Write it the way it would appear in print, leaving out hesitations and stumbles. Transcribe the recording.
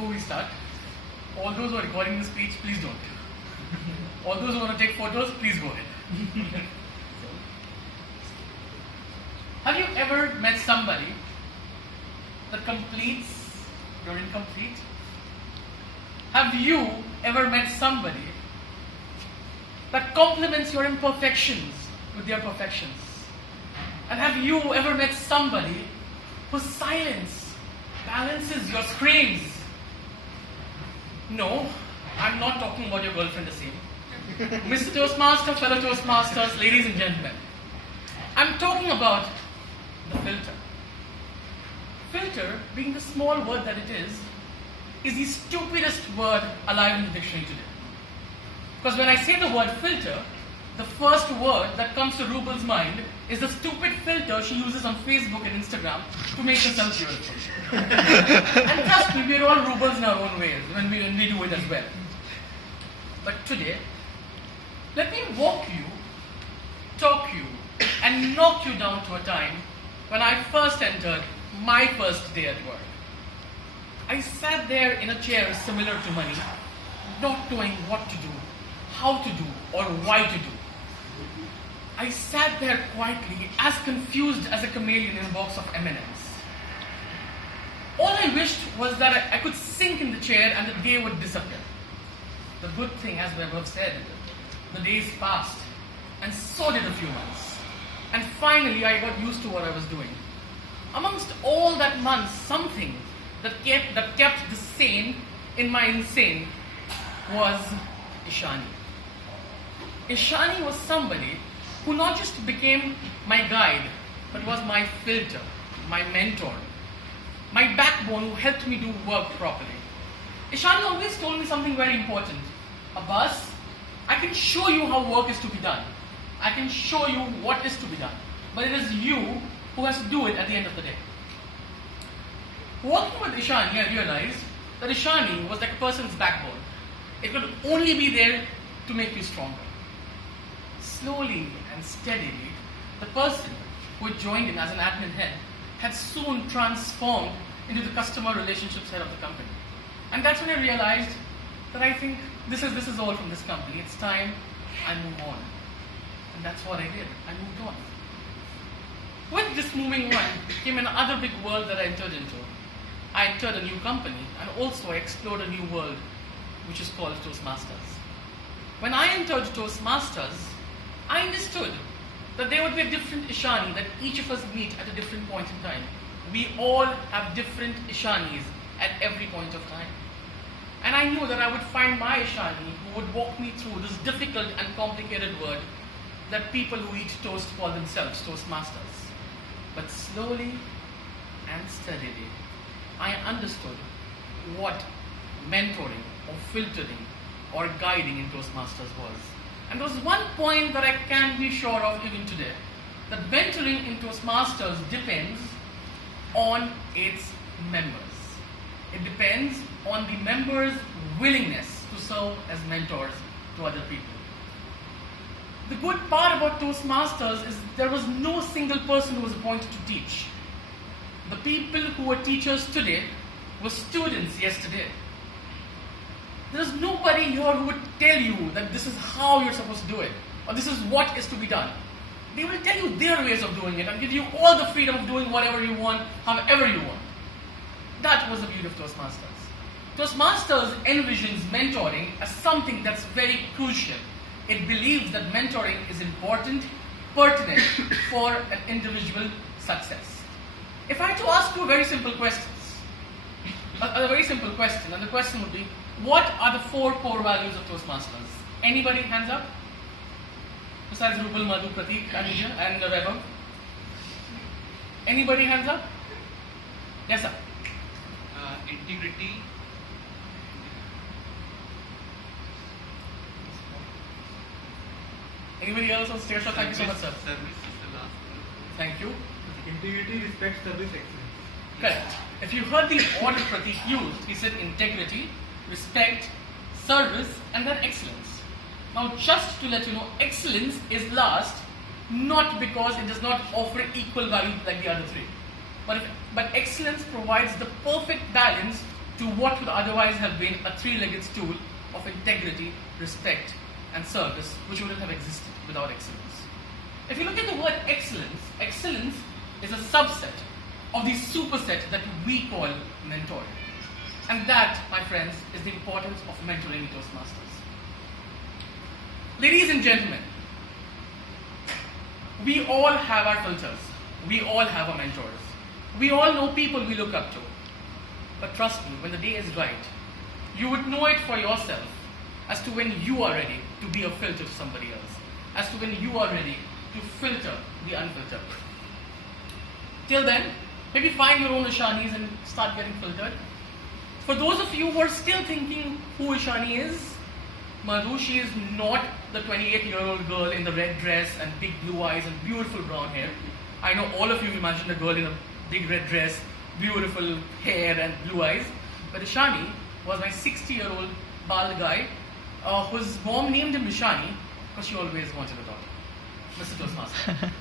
before we start, all those who are recording the speech, please don't. All those who want to take photos, please go ahead. Have you ever met somebody that completes your incomplete? Have you ever met somebody that complements your imperfections with their perfections? And have you ever met somebody whose silence balances your screams? No, I'm not talking about your girlfriend the same. Mr. Toastmaster, fellow Toastmasters, ladies and gentlemen, I'm talking about the filter. Filter, being the small word that it is the stupidest word alive in the dictionary today. Because when I say the word filter, the first word that comes to Rubal's mind is the stupid filter she uses on Facebook and Instagram to make herself beautiful. And trust me, we're all Rubals in our own ways when we do it as well. But today, let me walk you, talk you, and knock you down to a time when I first entered my first day at work. I sat there in a chair similar to money, not knowing what to do, how to do, or why to do. I sat there quietly, as confused as a chameleon in a box of M&Ms. All I wished was that I could sink in the chair and the day would disappear. The good thing, as we have said, the days passed, and so did a few months. And finally, I got used to what I was doing. Amongst all that months, something that kept the sane in my insane was Ishani. Ishani was somebody who not just became my guide, but was my filter, my mentor, my backbone who helped me do work properly. Ishani always told me something very important. Abbas, I can show you how work is to be done. I can show you what is to be done. But it is you who has to do it at the end of the day. Working with Ishani, I realized that Ishani was like a person's backbone. It could only be there to make you stronger. Slowly and steadily, the person who had joined him as an admin head had soon transformed into the customer relationships head of the company. And that's when I realized that I think this is all from this company. It's time I move on. And that's what I did. I moved on. With this moving on came another big world that I entered into. I entered a new company, and also I explored a new world, which is called Toastmasters. When I entered Toastmasters, I understood that there would be a different Ishani that each of us meet at a different point in time. We all have different Ishanis at every point of time. And I knew that I would find my Ishani who would walk me through this difficult and complicated word that people who eat toast call themselves Toastmasters. But slowly and steadily, I understood what mentoring or filtering or guiding in Toastmasters was. And there was one point that I can be sure of even today, that mentoring in Toastmasters depends on its members. It depends on the members' willingness to serve as mentors to other people. The good part about Toastmasters is there was no single person who was appointed to teach. The people who were teachers today were students yesterday. There's nobody here who would tell you that this is how you're supposed to do it, or this is what is to be done. They will tell you their ways of doing it and give you all the freedom of doing whatever you want, however you want. That was the beauty of Toastmasters. Toastmasters envisions mentoring as something that's very crucial. It believes that mentoring is important, pertinent for an individual success. If I had to ask you a very simple question, and the question would be, what are the 4 core values of Toastmasters? Anybody, hands up? Besides Rubal, Madhu, Pratik, Anisha, and Vaibhav? Anybody, hands up? Yes, sir. Integrity. Anybody else wants to take a shot? Thank you so much, sir. Service is the last one. Thank you. Integrity, respect, service, excellence. Correct. If you heard the order Pratik used, he said integrity, respect, service, and then excellence. Now, just to let you know, excellence is last, not because it does not offer equal value like the other 3. But excellence provides the perfect balance to what would otherwise have been a three-legged stool of integrity, respect, and service, which wouldn't have existed without excellence. If you look at the word excellence, excellence is a subset of the superset that we call mentoring. And that, my friends, is the importance of mentoring in Toastmasters. Ladies and gentlemen, we all have our filters. We all have our mentors. We all know people we look up to. But trust me, when the day is right, you would know it for yourself as to when you are ready to be a filter to somebody else, as to when you are ready to filter the unfiltered. Till then, maybe find your own Ishanis and start getting filtered. For those of you who are still thinking who Ishani is, Madhu, she is not the 28-year-old girl in the red dress and big blue eyes and beautiful brown hair. I know all of you imagined a girl in a big red dress, beautiful hair and blue eyes. But Ishani was my 60-year-old bald guy whose mom named him Ishani because she always wanted a daughter. Mr. Toastmaster.